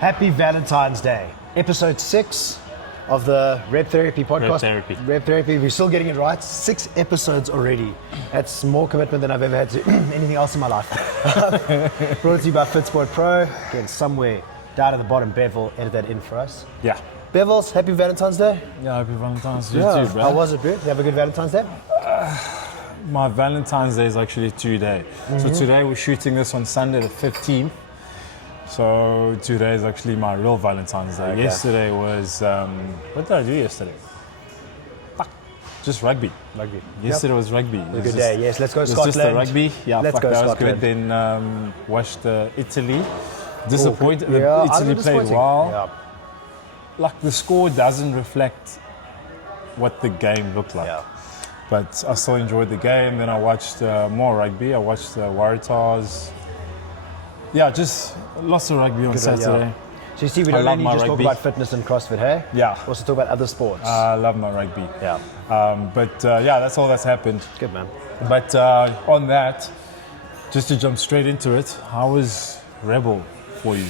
Happy Valentine's Day. Episode 6 of the Rebel Therapy podcast. Rebel Therapy. We're still getting it right. 6 episodes already. That's more commitment than I've ever had to anything else in my life. Brought to you by FitSport Pro. Again, somewhere down at the bottom, Bevel, edit that in for us. Yeah. Bevels, happy Valentine's Day. Yeah, happy Valentine's Day too, bro. How was it, bro? Did you have a good Valentine's Day? My Valentine's Day is actually today. So today we're shooting this on Sunday the 15th. So today is actually my real Valentine's Day. Okay. Yesterday was, what did I do yesterday? Just rugby. Yesterday was rugby. A good day, yes. Let's go Scotland. Just the rugby. Yeah, Let's go that Scotland. was good. Then watched Italy. Disappointed. Yeah, Italy played well. Yeah. Like the score doesn't reflect what the game looked like. Yeah. But I still enjoyed the game. Then I watched more rugby. I watched Waratahs. Yeah, just lots of rugby on Saturday. Yeah. So you see, we don't only just talk about fitness and CrossFit, hey? Yeah. We also talk about other sports. I love my rugby. Yeah. But that's all that's happened. Good, man. But on that, just to jump straight into it, how was Rebel for you?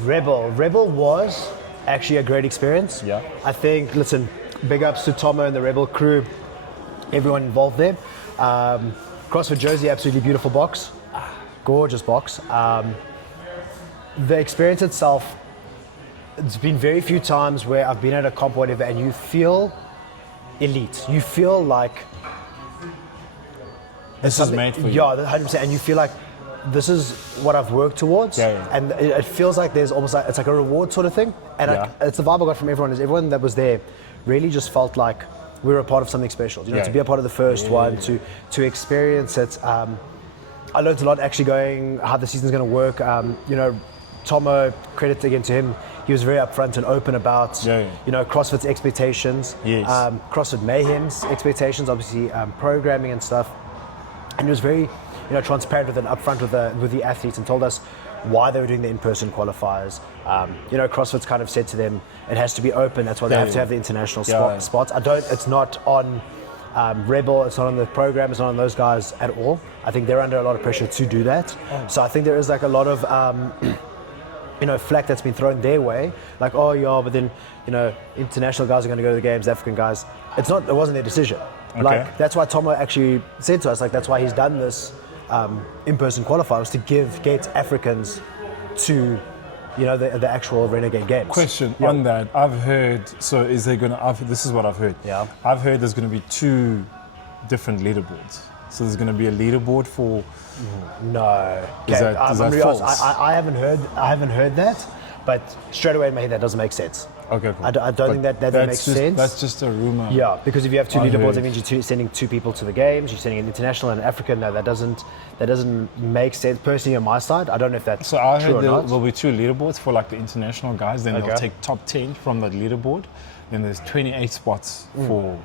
Rebel was actually a great experience. Yeah. I think, listen, big ups to Tomo and the Rebel crew, everyone involved there. CrossFit Jersey, absolutely beautiful box. Gorgeous box. The experience itself, it's been very few times where I've been at a comp or whatever and you feel elite. You feel like This is made for you. Yeah, 100%. And you feel like this is what I've worked towards. Yeah. And it feels like there's almost like, it's like a reward sort of thing. And it's the vibe I got from everyone, is everyone that was there really just felt like we were a part of something special. You know, to be a part of the first one, to experience it. I learned a lot actually going how the season's going to work. You know, Tomo, credit again to him, he was very upfront and open about, you know, CrossFit's expectations, CrossFit Mayhem's expectations, obviously programming and stuff. And he was very, you know, transparent with and upfront with the athletes and told us why they were doing the in-person qualifiers. You know, CrossFit's kind of said to them, it has to be open. That's why they have to have the international spots. It's not on Rebel, it's not on the program, it's not on those guys at all. I think they're under a lot of pressure to do that. So I think there is like a lot of, you know, flack that's been thrown their way. Like, oh yeah, but then, you know, international guys are going to go to the games, African guys. It wasn't their decision. Okay. Like, that's why Tomo actually said to us, like, that's why he's done this in-person qualifiers to get Africans to, you know, the actual Renegade Games. Question on that. I've heard, so is there going to, this is what I've heard. Yeah. I've heard there's going to be 2 different leaderboards. So there's going to be a leaderboard for... No. Is that false? I haven't heard that, but straight away in my head that doesn't make sense. Okay, cool. I don't think that makes sense. That's just a rumor. Yeah, because if you have 2 leaderboards, that means you're sending 2 people to the games. You're sending an international and an African. No, that doesn't make sense. Personally, on my side, I don't know if that's So I true heard or there not. will be 2 leaderboards for like the international guys. Then they'll take top 10 from that leaderboard. Then there's 28 spots for...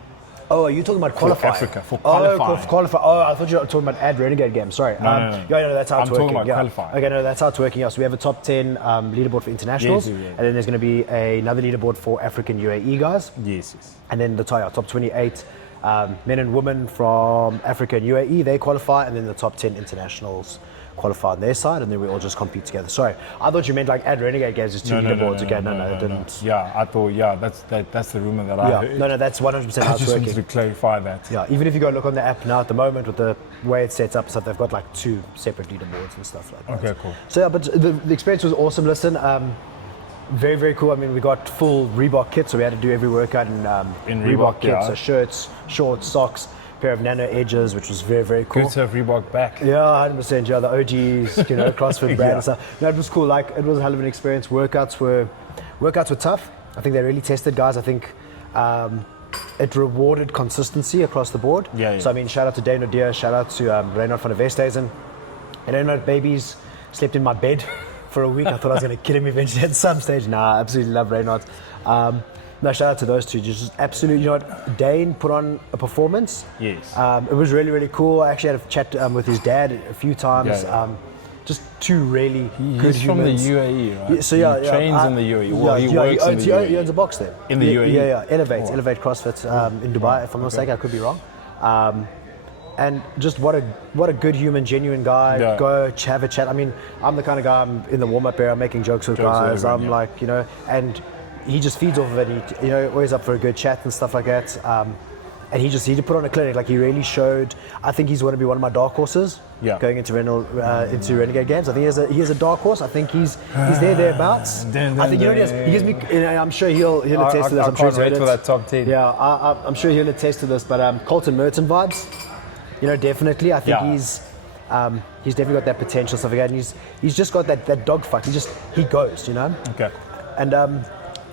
Oh, are you talking about qualifying? For Africa, for qualifying. For qualifying. Oh, I thought you were talking about ad Renegade Games. Sorry. No. Yeah, that's how it's working. I'm talking about qualifying. Okay, no, that's how it's working. Yeah, so we have a top 10 leaderboard for internationals, and then there's going to be another leaderboard for African UAE guys. Yes. And then the top 28 men and women from Africa and UAE, they qualify, and then the top 10 internationals qualify on their side, and then we all just compete together. Sorry, I thought you meant like ad Renegade Games is 2 leaderboards. No, it didn't. Yeah, I thought, that's the rumor that I heard. No, that's 100% how I it's just working. wanted to clarify that. Yeah, even if you go look on the app now at the moment with the way it's set up, so they've got like 2 separate leaderboards and stuff like that. Okay, cool. So yeah, but the experience was awesome. Listen, very, very cool. I mean, we got full Reebok kits, so we had to do every workout in Reebok kits. So shirts, shorts, socks, pair of nano edges, which was very, very cool. Good to have Reebok back. Yeah, 100%. Yeah, the OGs, you know, CrossFit brand and stuff. No, it was cool. Like, it was a hell of an experience. Workouts were tough. I think they really tested guys. I think it rewarded consistency across the board. So I mean, shout out to Dano Deer, shout out to Reynard van der Westhuizen. And Reynard babies slept in my bed for a week. I thought I was going to kill him eventually at some stage. Nah, I absolutely love Reynard. No, shout out to those 2. Just absolutely, you know what, Dane put on a performance. Yes. It was really, really cool. I actually had a chat with his dad a few times. Just 2 really good humans. He's from the UAE, right? So he trains in the UAE. Well, he works in the UAE. He owns a box there. In the UAE? Yeah. Elevate CrossFit in Dubai, if I'm not mistaken. I could be wrong. And just what a good human, genuine guy. Yeah. Go have a chat. I mean, I'm the kind of guy, I'm in the warm-up area, I'm making jokes with guys. I'm like, you know, and he just feeds off of it. He, you know, always up for a good chat and stuff like that. And he put on a clinic. Like, he really showed. I think he's going to be one of my dark horses. Yeah. Going into into Renegade Games. I think he has a dark horse. I think he's thereabouts. I think, you know, he gives me. You know, I'm sure he'll attest to this. I'm sure can't wait for that top 10. Yeah, I'm sure he'll attest to this. But Colton Merton vibes. You know, definitely. I think he's definitely got that potential stuff again. He's just got that dogfight. He goes. You know. Okay. And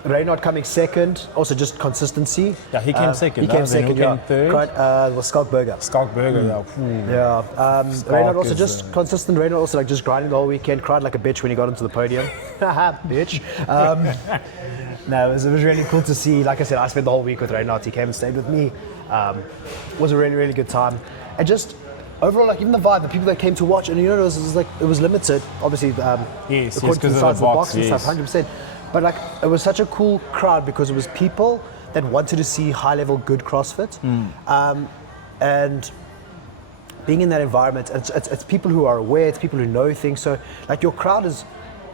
Reynard coming second, also just consistency. Yeah, he came second. He came second. Who came third? Was Skalkberger. Skalkberger. Yeah. Reynard also just consistent. Reynard also like just grinding the whole weekend. Cried like a bitch when he got into the podium. Bitch. No, it was really cool to see. Like I said, I spent the whole week with Reynard. He came and stayed with me. It was a really, really good time. And just overall, like, even the vibe, the people that came to watch, and you know, it was limited, obviously, according to the size of the box and stuff, 100%. But like, it was such a cool crowd because it was people that wanted to see high-level good CrossFit, and being in that environment, it's people who are aware, it's people who know things. So like, your crowd is.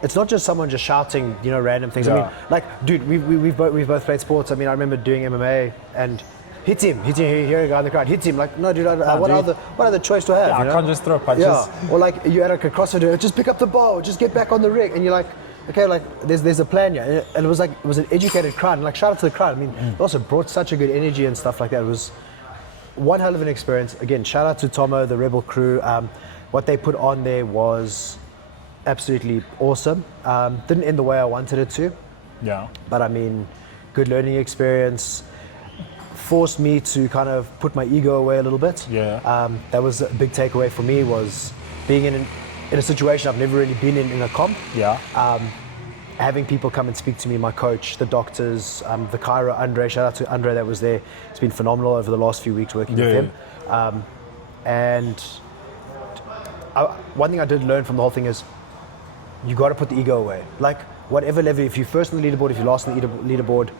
It's not just someone just shouting, you know, random things. I mean, like, dude, we've both played sports. I mean, I remember doing MMA and. Hit him, here a guy in the crowd, hit him. Like, no, dude, what other choice do I have? Yeah, you know? I can't just throw punches. Yeah, or like, you had like a CrossFit, just pick up the bar, just get back on the rig. And you're like, okay, like, there's a plan here. And it was like, it was an educated crowd. And like, shout out to the crowd. I mean, it also brought such a good energy and stuff like that. It was one hell of an experience. Again, shout out to Tomo, the Rebel crew. What they put on there was absolutely awesome. Didn't end the way I wanted it to. Yeah. But I mean, good learning experience. Forced me to kind of put my ego away a little bit. Yeah. That was a big takeaway for me, was being in a situation I've never really been in a comp. Yeah. Having people come and speak to me, my coach, the doctors, the chiro, Andre, shout out to Andre that was there. It's been phenomenal over the last few weeks working with him. And one thing I did learn from the whole thing is you got to put the ego away. Like, whatever level, if you're first on the leaderboard, if you're last on the leaderboard,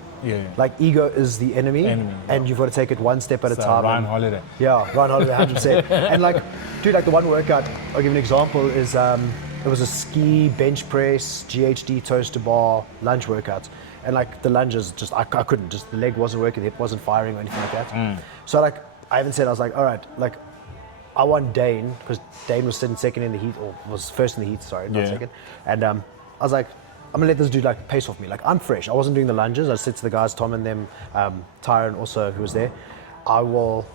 like, ego is the enemy, and you've got to take it one step at a time. Ryan Holiday. Yeah, Ryan Holiday, 100%. And like, dude, like the one workout, I'll give you an example, is it was a ski, bench press, GHD, toes to bar, lunge workout. And like, the lunges, just, I couldn't, just the leg wasn't working, the hip wasn't firing or anything like that. So like, I even said, I was like, all right, like, I want Dane, because Dane was sitting second in the heat, or was first in the heat, sorry, not second. And I was like, I'm gonna let this dude like pace off me. Like, I'm fresh. I wasn't doing the lunges. I said to the guys, Tom and them, Tyron also, who was there, I will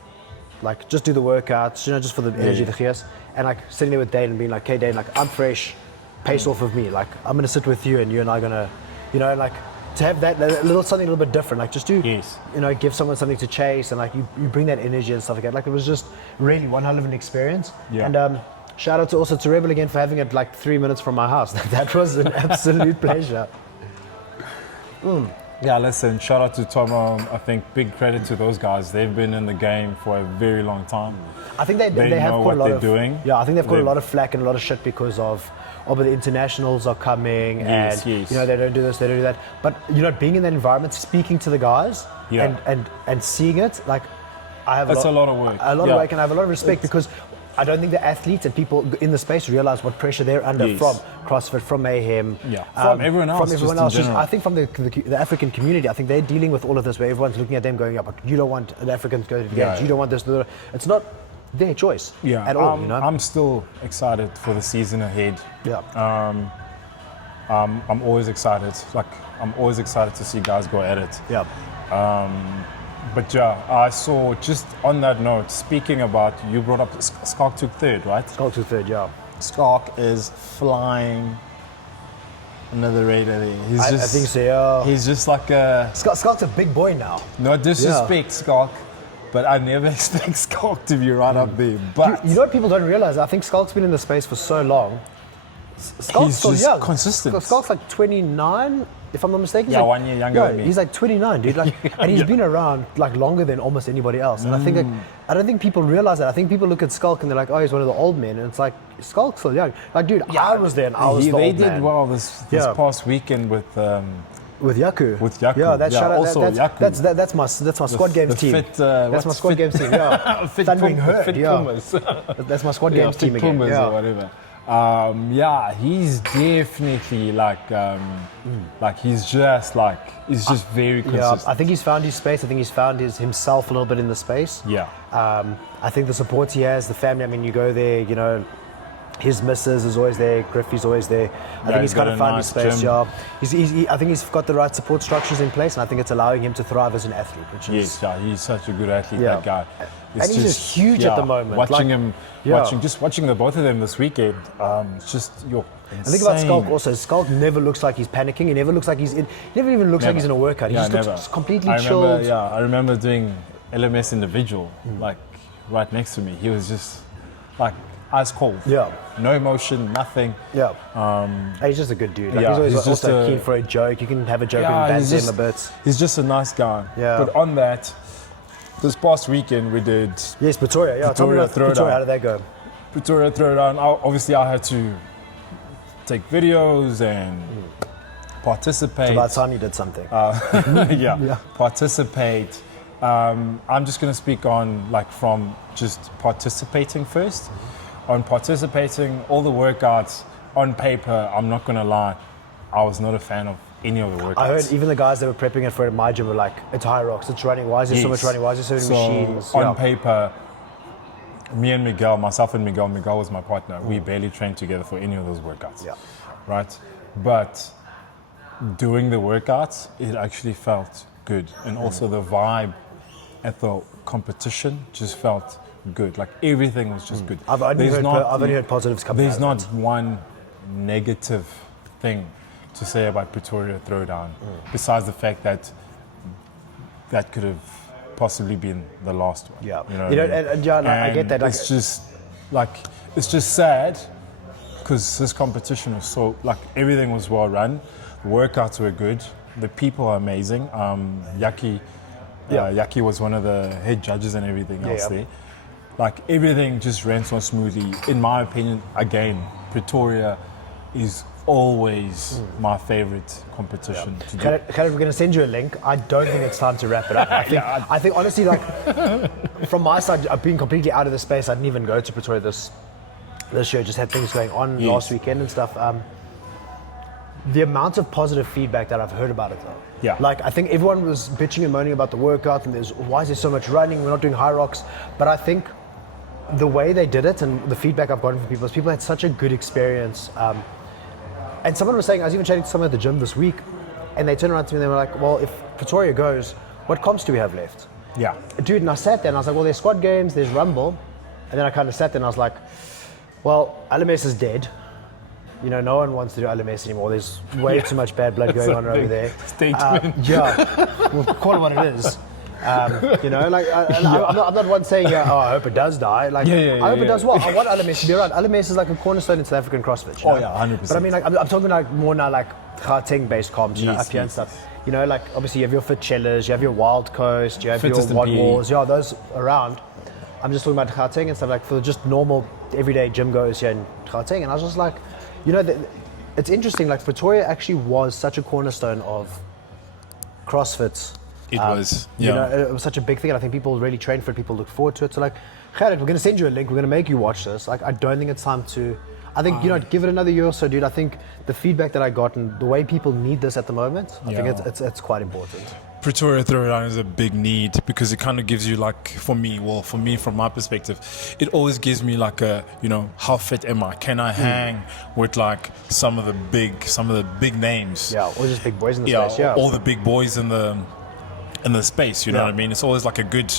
like just do the workouts, you know, just for the energy, the gears. And like sitting there with Dane and being like, hey Dane, like, I'm fresh, pace off of me. Like, I'm gonna sit with you and you and I are gonna, you know, like, to have that little something a little bit different, like, just do, you know, give someone something to chase, and like, you bring that energy and stuff like that. Like, it was just really one hell of an experience. And shout out also to Rebel again for having it like 3 minutes from my house. That was an absolute pleasure. Yeah, listen, shout out to Tomo. I think big credit to those guys. They've been in the game for a very long time. I think they have know quite what a lot they're of doing. Yeah, I think they've got a lot of flack and a lot of shit because of the internationals are coming, and you know, they don't do this, they don't do that. But you know, being in that environment, speaking to the guys, and seeing it, like, I have a lot of work. A lot of work, and I have a lot of respect because I don't think the athletes and people in the space realize what pressure they're under from CrossFit, from Mayhem, from everyone else. From everyone else. I think from the African community, I think they're dealing with all of this where everyone's looking at them going, yeah, but you don't want an African to go to the games, you don't want this. It's not their choice at all. You know? I'm still excited for the season ahead. I'm always excited. Like, I'm always excited to see guys go at it. But yeah, I saw, just on that note, speaking about, you brought up Skalk took third, right? Skalk took third, yeah. Skalk is flying another radar there. I think so, yeah. He's just like a... Skalk's a big boy now. No disrespect, Skalk, but I never expect Skalk to be right up there. But you know what people don't realize? I think Skalk's been in the space for so long. Skalk's still young. Consistent. Skalk's like 29, if I'm not mistaken. Yeah, 1 year younger than me. He's like 29, dude. Like, and he's been around like longer than almost anybody else. And I think I don't think people realize that. I think people look at Skalk and they're like, oh, he's one of the old men, and it's like, Skalk's still young. Like, dude, I was there and I was the old man. They did well this past weekend with With Yaku. Yeah, that's shout out. also Yaku. That's my squad games team. That's my squad games team. Yeah, Thundering Herd. Fit Yeah, Pumas. that's my squad games team again. Pumas Yeah. or whatever. He's definitely he's just very consistent. Yeah, I think he's found his space. I think he's found himself a little bit in the space. Yeah. I think the support he has, the family. I mean, you go there, you know, his missus is always there, Griffey's always there. I think he's kind of found his space. Gym. Yeah, I think he's got the right support structures in place, and I think it's allowing him to thrive as an athlete. Which is, he's such a good athlete. That guy. And he's just huge at the moment. Watching the both of them this weekend, it's just insane. And think about Skulk also. Skulk never looks like he's panicking. He never looks like he never even looks like he's in a workout. He just looks completely chilled. I remember doing LMS individual, like right next to me. He was just like ice cold. Yeah. No emotion, nothing. Yeah. He's just a good dude. Like, he's also keen for a joke. You can have a joke and banter him a bit. He's just a nice guy. Yeah. But on that, this past weekend we did... Yes, Pretoria. Yeah, tell me about Pretoria. How did that go? Pretoria Throwdown. Obviously, I had to take videos and participate. It's about time you did something. Participate. I'm just going to speak on from just participating first. On participating, all the workouts on paper, I'm not going to lie, I was not a fan of any of the workouts. I heard even the guys that were prepping it for my gym were like, it's high rocks, it's running, why is there so much running, why is there so many machines? On paper, me and Miguel was my partner, we barely trained together for any of those workouts. Yeah. Right? But doing the workouts, it actually felt good. And also the vibe at the competition just felt good. Like everything was just good. I've only heard positives coming out. There's not one negative thing to say about Pretoria Throwdown, besides the fact that could have possibly been the last one. Yeah, you know, and I get that. It's just sad because this competition was so everything was well run, the workouts were good, the people are amazing. Yaki was one of the head judges and everything else there. Everything just ran so smoothly. In my opinion, again, Pretoria is always my favorite competition to do. We're going to send you a link. I don't think it's time to wrap it up. I think honestly, from my side, I've been completely out of the space. I didn't even go to Pretoria this year. Just had things going on last weekend and stuff. The amount of positive feedback that I've heard about it, though. Yeah. I think everyone was bitching and moaning about the workout and why is there so much running? We're not doing high rocks. But I think the way they did it and the feedback I've gotten from people is people had such a good experience. And someone was saying, I was even chatting to someone at the gym this week, and they turned around to me and they were like, well, if Pretoria goes, what comps do we have left? Yeah. Dude, and I sat there and I was like, well, there's squad games, there's Rumble. And then I kind of sat there and I was like, well, LMS is dead. You know, no one wants to do LMS anymore. There's way too much bad blood going on over there. Statement. We'll call it what it is. I'm not one saying, I hope it does die. I hope it does well. I want LMS to be around. LMS is like a cornerstone in South African CrossFit. You know? 100%. But I mean, I'm talking more now Gauteng-based comps, up here and stuff. You know, obviously you have your Fitchellas, you have your Wild Coast, you have your Wad Wars, those around. I'm just talking about Gauteng and stuff, for just normal, everyday gym goers here in Gauteng. And I was just like, it's interesting, Pretoria actually was such a cornerstone of CrossFit. It was, it was such a big thing, and I think people really trained for it, people look forward to it. So Gerrit, we're going to send you a link, we're going to make you watch this. I don't think it's time to, I think, give it another year or so, dude. I think the feedback that I got and the way people need this at the moment, I think it's quite important. Pretoria Throwdown is a big need because it kind of gives you for me from my perspective, it always gives me how fit am I? Can I hang with some of the big names? Yeah, or just big boys in the space. Yeah, all the big boys in the space. You know what I mean? It's always a good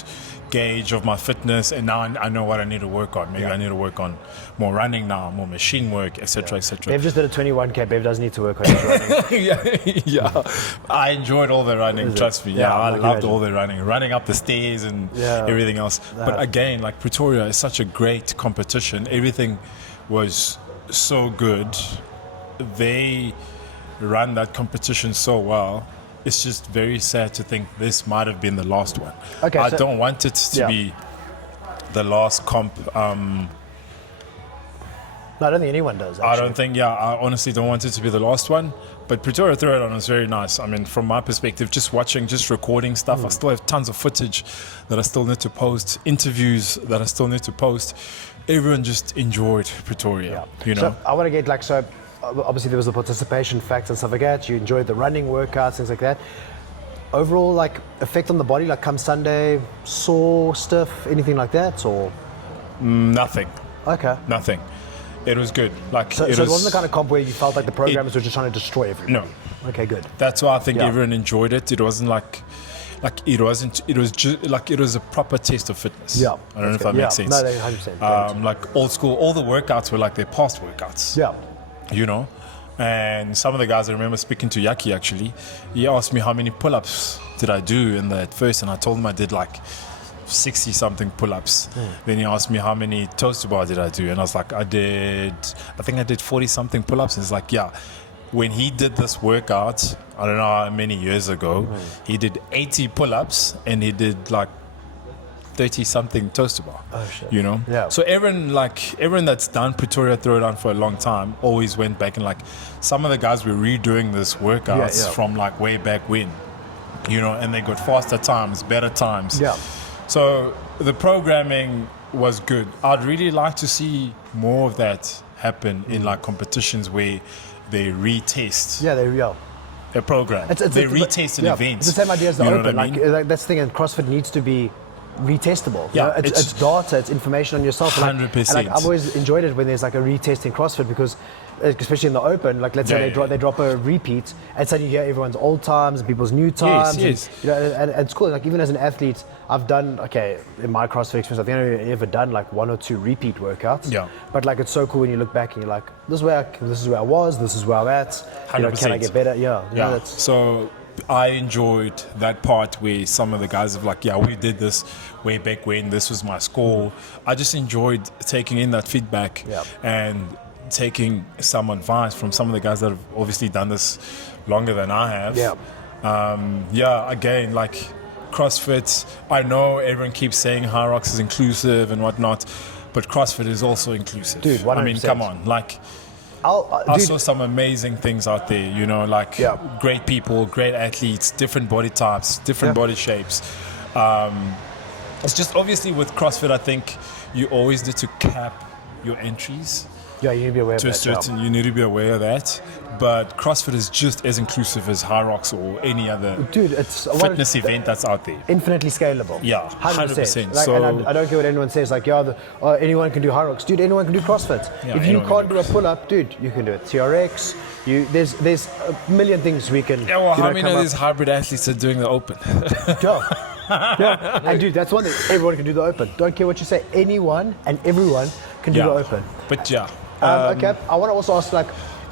gauge of my fitness, and now I know what I need to work on. Maybe I need to work on more running now, more machine work, etc., etc. Bev just did a 21K. Bev does need to work on his running. I enjoyed all the running. Trust me. I loved all the running up the stairs and everything else. But again, Pretoria is such a great competition. Everything was so good. They run that competition so well. It's just very sad to think this might have been the last one. Okay, I don't want it to be the last comp. No, I don't think anyone does, actually. I don't think, I honestly don't want it to be the last one. But Pretoria Throwdown was very nice. I mean, from my perspective, just watching, just recording stuff. I still have tons of footage that I still need to post, interviews that I still need to post. Everyone just enjoyed Pretoria, you know. So I want to get obviously there was the participation facts and stuff like that. You enjoyed the running workouts, things like that. Overall, effect on the body, come Sunday, sore, stiff, anything like that, or? Nothing. Okay. Nothing. It was good. So it wasn't the kind of comp where you felt like the programmers were just trying to destroy everything? No. Okay, good. That's why I think everyone enjoyed it. It wasn't it was a proper test of fitness. Yeah. I don't know if that makes sense. No, 100%. Old school, all the workouts were like their past workouts. Yeah. You know? And some of the guys, I remember speaking to Yaki actually, he asked me how many pull-ups did I do in that first, and I told him I did 60 something pull-ups. Then he asked me how many toaster bar did I do, and I was like, I think I did 40 something pull-ups. And he's like, yeah, when he did this workout, I don't know how many years ago, he did 80 pull-ups and he did 30 something toaster bar. Oh shit. You know? Yeah. So everyone that's done Pretoria Throwdown for a long time always went back and some of the guys were redoing this workouts from way back when. You know, and they got faster times, better times. Yeah. So the programming was good. I'd really like to see more of that happen in competitions where they retest. Yeah, they real. A program. They retest an event. It's the same idea as the You know Open. what I mean? That's the thing, and CrossFit needs to be retestable. Yeah, You know, it's data, it's information on yourself. 100%. And I've always enjoyed it when there's a retest in CrossFit, because especially in the Open, let's say they drop a repeat, and suddenly you hear everyone's old times and people's new times. Yes. And it's cool. Even as an athlete, I've done in my CrossFit experience, I think I've ever done 1 or 2 repeat workouts. Yeah. But it's so cool when you look back and you're like, this is where I was, this is where I'm at. 100%. Can I get better? Yeah. So I enjoyed that part where some of the guys have we did this way back when, this was my score. I just enjoyed taking in that feedback and taking some advice from some of the guys that have obviously done this longer than I have. Again, CrossFit, I know everyone keeps saying High Rocks is inclusive and whatnot, but CrossFit is also inclusive. Dude, 100%. I mean, come on, I saw some amazing things out there, you know, great people, great athletes, different body types, different body shapes. It's just obviously with CrossFit, I think you always need to cap your entries. Yeah, you need to be aware of that. You need to be aware of that. But CrossFit is just as inclusive as High Rocks or any other fitness event that's out there. Infinitely scalable. Yeah, 100%. And I don't care what anyone says, anyone can do High Rocks. Dude, anyone can do CrossFit. Yeah, if you can't do a pull-up, dude, you can do it. TRX, there's a million things we can. Yeah, well, how many of these hybrid athletes are doing the Open? Yeah. And dude, that's one thing. Everyone can do the Open. Don't care what you say. Anyone and everyone can do the Open. But yeah. Okay. I want to also ask,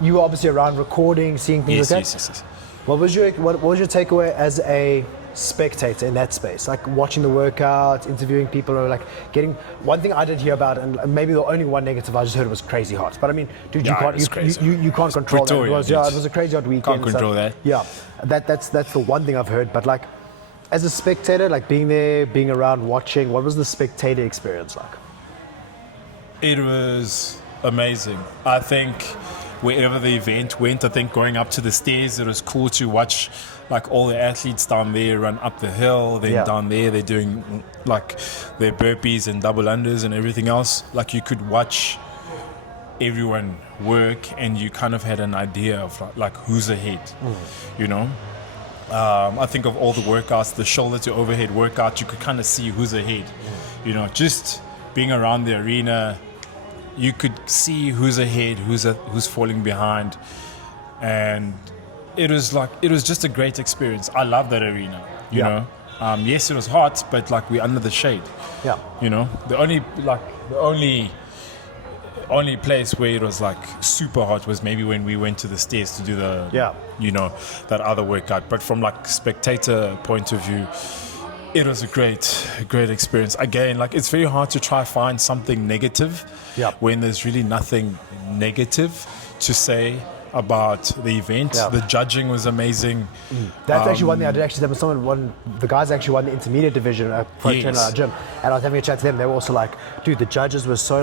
you were obviously around recording, seeing things like that. Yes. What was your takeaway as a spectator in that space? Watching the workout, interviewing people, or getting. One thing I did hear about, and maybe the only one negative I just heard was crazy hot. But I mean, dude, you can't control Pretoria, that. It was a crazy hot weekend. Can't control that. Yeah, that's the one thing I've heard. But as a spectator, being there, being around, watching, what was the spectator experience like? It was amazing. I think wherever the event went, I think going up to the stairs, it was cool to watch all the athletes down there run up the hill. Then down there, they're doing their burpees and double unders and everything else. You could watch everyone work, and you kind of had an idea of who's ahead, you know. I think of all the workouts, the shoulder to overhead workout, you could kind of see who's ahead. You know, just being around the arena, you could see who's ahead, who's falling behind, and it was just a great experience. I love that arena. You know, yes, it was hot, but we're under the shade. Yeah. You know, the only place where it was super hot was maybe when we went to the stairs to do that other workout. But from spectator point of view, it was a great experience. Again, it's very hard to try find something negative when there's really nothing negative to say about the event. The judging was amazing. That's actually one thing I did actually. The guys actually won the intermediate division for a trainer at our gym, and I was having a chat to them. They were also dude, the judges were so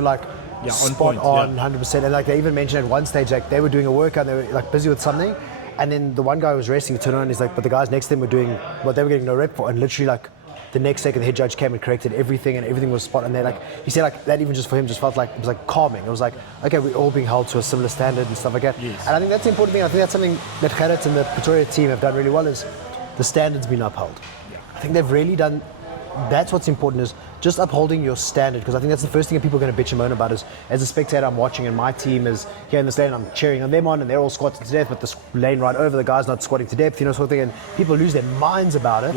spot on, 100%. And like they even mentioned at one stage, like they were doing a workout, they were like busy with something, and then the one guy who was racing turned around and he's like, but the guys next to them were doing what they were getting no rep for, and literally like the next second the head judge came and corrected everything, and everything was spot. And they like, he said like that even just for him just felt like it was like calming. It was like, okay, we're all being held to a similar standard and stuff like that. Yes. And I think that's the important thing. I think that's something that Gerrit and the Pretoria team have done really well, is the standard's been upheld. I think they've really done. That's what's important, is just upholding your standard, because I think that's the first thing that people are going to bitch and moan about. Is as a spectator, I'm watching and my team is here in this lane, I'm cheering on them on, and they're all squatting to death, but this lane right over, the guy's not squatting to depth, sort of thing, and people lose their minds about it,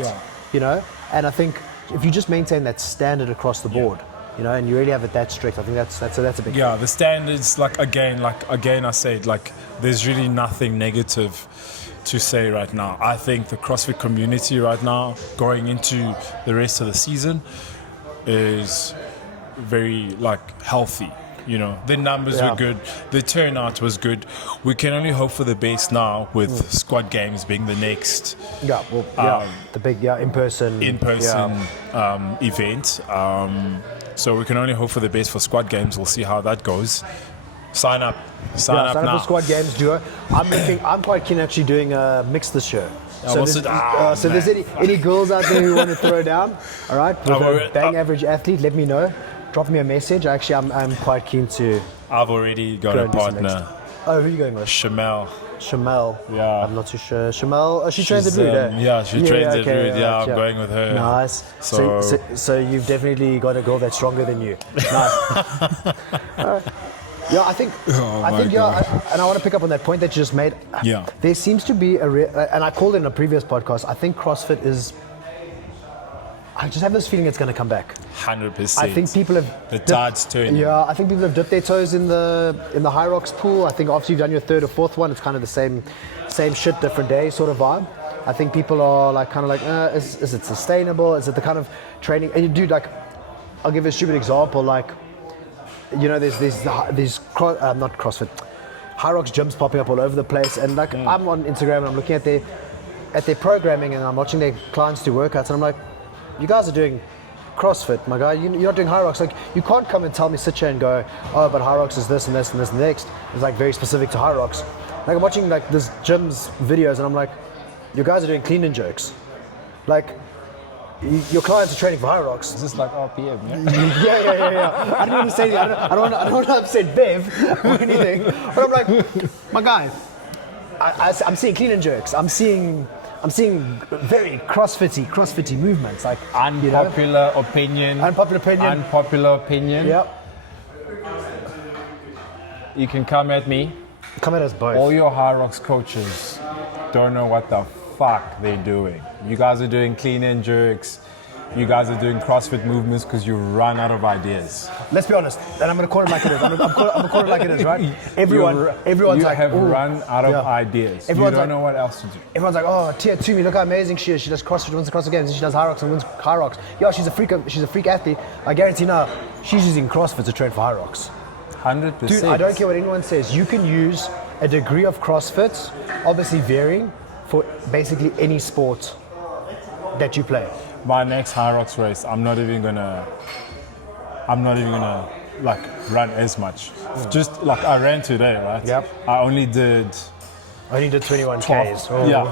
and I think if you just maintain that standard across the board, and you really have it that strict, I think that's a big thing. The standards, like again I said, like there's really nothing negative to say right now. I think the CrossFit community right now, going into the rest of the season, is very like healthy. The numbers were good, the turnout was good. We can only hope for the best now with Squad Games being the next the big in-person event. So we can only hope for the best for Squad Games. We'll see how that goes. Sign up now. For Squad Games duo. I'm quite keen actually doing a mix this year. So there's any girls out there who want to throw down, all right, with a bang average athlete, let me know. Drop me a message. Actually, I'm quite keen to. I've already got a partner. Oh, who are you going with? Shamel. Yeah. I'm not too sure. Shamel, she trains at Rude, Yeah, she trains at Rude. Yeah, I'm going with her. Nice. So you've definitely got a girl that's stronger than you. Nice. Yeah, I think, and I want to pick up on that point that you just made. Yeah. There seems to be and I called it in a previous podcast, I think CrossFit is, I just have this feeling it's going to come back. 100%. I think people have... The tide's turning. Yeah, I think people have dipped their toes in the high rocks pool. I think after you've done your third or fourth one, it's kind of the same shit, different day sort of vibe. I think people are like kind of like, is it sustainable? Is it the kind of training? And you do like, I'll give you a stupid example, like, there's not CrossFit, high rocks gyms popping up all over the place, and like I'm on Instagram and I'm looking at their programming and I'm watching their clients do workouts and I'm like, you guys are doing CrossFit, my guy. You're not doing high rocks. Like, you can't come and tell me, sit here and go, oh, but high rocks is this and this and this and next. It's like very specific to high rocks. Like I'm watching like this gym's videos and I'm like, you guys are doing clean and jerks. Like, your clients are training for high rocks. Is this like RPM? Yeah. I don't want to say anything. I don't want to upset Bev or anything. But I'm like, my guy, I'm seeing clean and jerks. I'm seeing very CrossFitty movements. Like unpopular opinion. Yep. You can come at me. Come at us both. All your high rocks coaches don't know what the fuck they're doing. You guys are doing clean and jerks. You guys are doing CrossFit movements because you run out of ideas. Let's be honest, and I'm going to call it like it is. I'm going to call it like it is, right? Everyone's you like, have run out of ideas. Everyone's you don't like, know what else to do. Everyone's like, oh, Tia Toomey, look how amazing she is. She does CrossFit, wins the CrossFit Games, and she does high rocks and wins high rocks. Yeah, she's a freak athlete. I guarantee now, she's using CrossFit to train for high rocks. 100%. Dude, I don't care what anyone says. You can use a degree of CrossFit, obviously varying, for basically any sport that you play. My next high rocks race, I'm not even gonna like run as much. Just like I ran today, right? Yep. I only did 21 Ks. Oh. Yeah.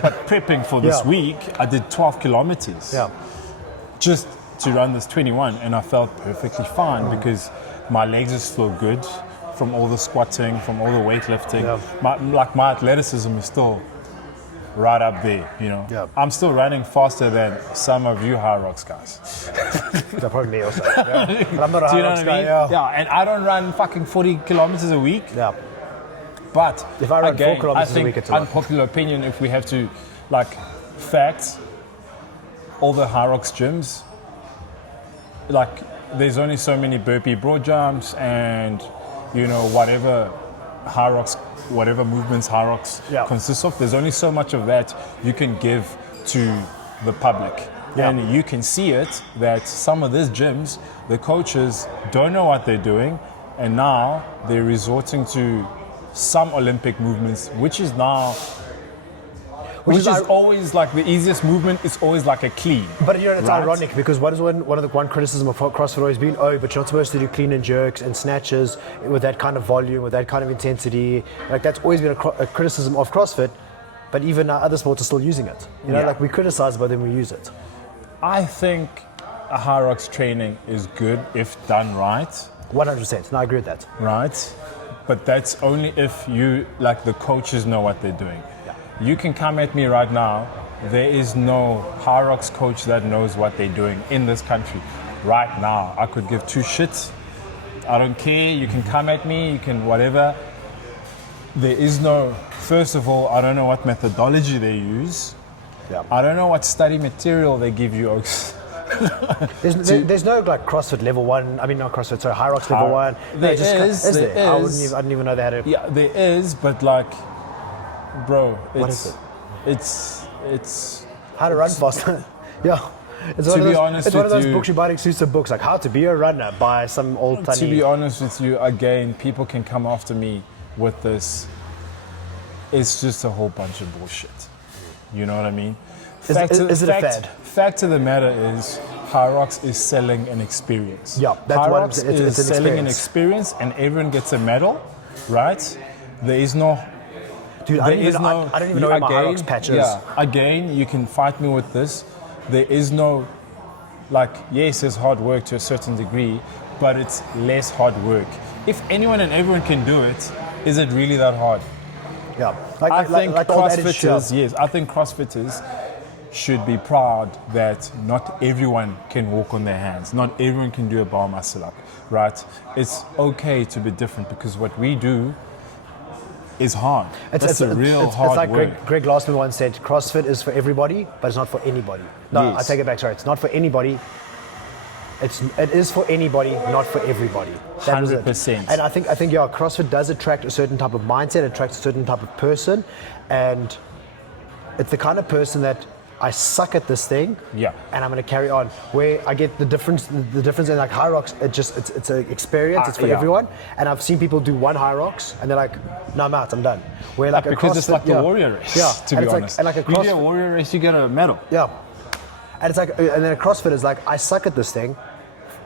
But prepping for this week, I did 12 kilometers. Yeah. Just to run this 21, and I felt perfectly fine because my legs are still good from all the squatting, from all the weightlifting. Yeah. My athleticism is still right up there, Yeah. I'm still running faster than some of you high rocks guys. That's probably me also. Yeah. But I'm not a Do you high know rocks what guy. I mean? Yeah. And I don't run fucking 40 kilometers a week. Yeah. But if I run again, 4 kilometers a week, it's a lot. Unpopular opinion, if we have to, like, facts, all the high rocks gyms, like, there's only so many burpee broad jumps and, whatever movements high rocks consists of, there's only so much of that you can give to the public. Yeah. And you can see it that some of these gyms, the coaches don't know what they're doing, and now they're resorting to some Olympic movements, which is now which is always like the easiest movement is always like a clean. But it's ironic because what is one criticism of CrossFit always been? Oh, but you're not supposed to do clean and jerks and snatches with that kind of volume, with that kind of intensity. Like that's always been a criticism of CrossFit. But even other sports are still using it. Like we criticize, but then we use it. I think a high rocks training is good if done right. 100%. No, I agree with that. Right? But that's only if you, like the coaches know what they're doing. Yeah. You can come at me right now. There is no high rocks coach that knows what they're doing in this country. Right now, I could give two shits. I don't care. You can come at me. You can whatever. There is no, first of all, I don't know what methodology they use. Yeah. I don't know what study material they give you, Oaks. There's no like CrossFit level 1. I mean, not CrossFit. Sorry, High Rocks level 1. There is. I didn't even know they had a. Yeah, there is, but like, bro, What is it? It's how to run faster. Yeah. It's to be honest it's one of those you, books you buy exclusive books, like How to Be a Runner by some old To be honest with you, again, people can come after me with this. It's just a whole bunch of bullshit. You know what I mean? Is it a fad? Fact of the matter is, High Rocks is selling an experience. Yeah, that's High what Rocks it's is an selling an experience. experience, and everyone gets a medal, right? There is no. Dude, I don't even know where my High Rocks patch is. Yeah, again, you can fight me with this. There is no, like, yes, there's hard work to a certain degree, but it's less hard work. If anyone and everyone can do it, is it really that hard? Yeah, I think CrossFitters, yes, I think CrossFitters should be proud that not everyone can walk on their hands. Not everyone can do a bar muscle up, right? It's okay to be different because what we do is hard. It's real hard It's like work. Greg Glassman once said, CrossFit is for everybody, but it's not for anybody. No, Yes. I take it back, sorry. It's not for anybody. It is for anybody, not for everybody. That was it. 100%. And I think yeah, CrossFit does attract a certain type of mindset, attracts a certain type of person, and it's the kind of person that I suck at this thing, Yeah. and I'm going to carry on. Where I get the difference in like High Rocks, it's an experience, it's for yeah. everyone. And I've seen people do one High Rocks and they're like, no, I'm out, I'm done. Where like Because it's like the yeah, warrior race, yeah, to be honest. and like a you do a CrossFit, warrior race, you get a medal. yeah. And it's like, and then a CrossFit is like, I suck at this thing.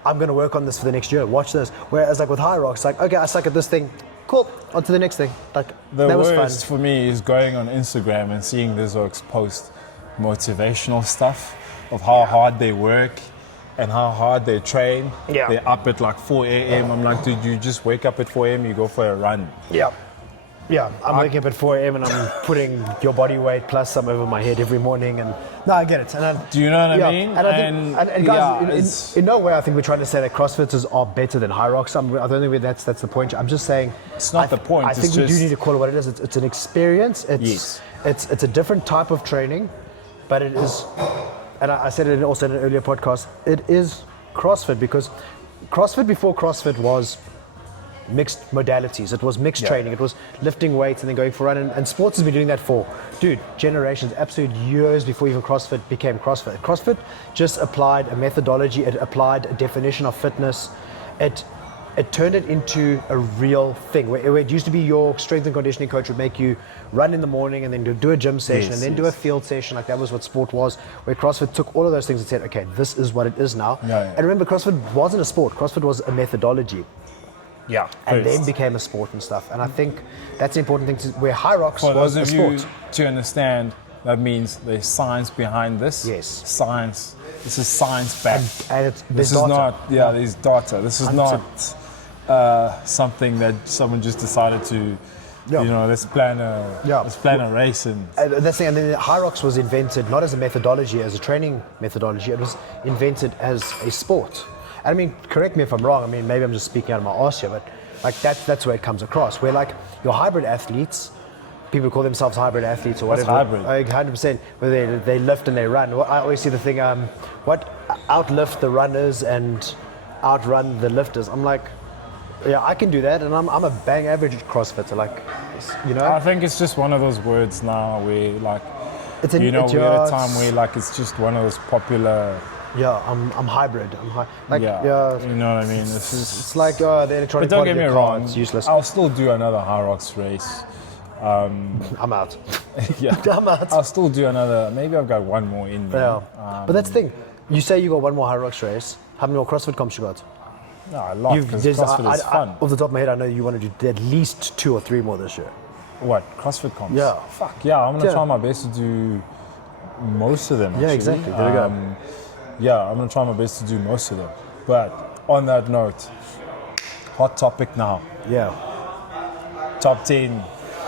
I'm going to work on this for the next year. Watch this. Whereas like with High Rocks, like, okay, I suck at this thing. Cool. On to the next thing. Like The that was fun. worst for me is going on Instagram and seeing these orcs post motivational stuff of how hard they work and how hard they train. Yeah. They're up at like 4 a.m. I'm like, dude, you just wake up at 4 a.m., you go for a run. Yeah. Yeah, I'm waking up at 4 a.m. and I'm putting your body weight plus some over my head every morning. And no, I get it. Do you know what I mean? And I think, and guys, in no way I think we're trying to say that CrossFitters are better than High Rocks. I don't think that's the point. I'm just saying it's not the point. I think we do need to call it what it is. It's an experience. It's a different type of training, but it is. And I said it also in an earlier podcast. It is CrossFit because CrossFit before CrossFit was mixed modalities. It was mixed training. It was lifting weights and then going for a run. And sports has been doing that for, generations, absolute years before even CrossFit became CrossFit. CrossFit just applied a methodology. It applied a definition of fitness. It turned it into a real thing. Where it used to be your strength and conditioning coach would make you run in the morning and then do a gym session and then do a field session. Like that was what sport was. Where CrossFit took all of those things and said, okay, this is what it is now. And remember, CrossFit wasn't a sport. CrossFit was a methodology. Yeah, and then became a sport and stuff. And I think that's the important thing, where High Rocks was a sport. For those of you to understand, that means there's science behind this. Yes. Science. This is science backed. And this is not, there's data. This is 100%. Not something that someone just decided to, let's plan a race. And that's the thing. And then High Rocks was invented not as a methodology, as a training methodology. It was invented as a sport. I mean, correct me if I'm wrong. I mean, maybe I'm just speaking out of my arse here, but like that's where it comes across. Where like your hybrid athletes, people call themselves hybrid athletes or whatever. What's hybrid? 100%. Where they lift and they run. I always see the thing, outlift the runners and outrun the lifters. I'm like, yeah, I can do that, and I'm a bang average CrossFitter. Like, I think it's just one of those words now where like, we're at a time where like it's just one of those popular. Yeah, I'm hybrid. You know what I mean? It's like the electronic. But don't get me wrong, it's useless. I'll still do another High Rocks race. I'm out. Yeah. I'm out. I'll still do another. Maybe I've got one more in me. Yeah. But that's the thing. You say you got one more high rocks race. How many more CrossFit comps you got? No, a lot, because CrossFit is fun. Off the top of my head, I know you want to do at least 2 or 3 more this year. What? CrossFit comps? Yeah. Fuck, yeah, I'm going to try my best to do most of them, actually. Yeah, exactly. There we go. Yeah, I'm going to try my best to do most of them. But on that note, hot topic now. Yeah. Top 10.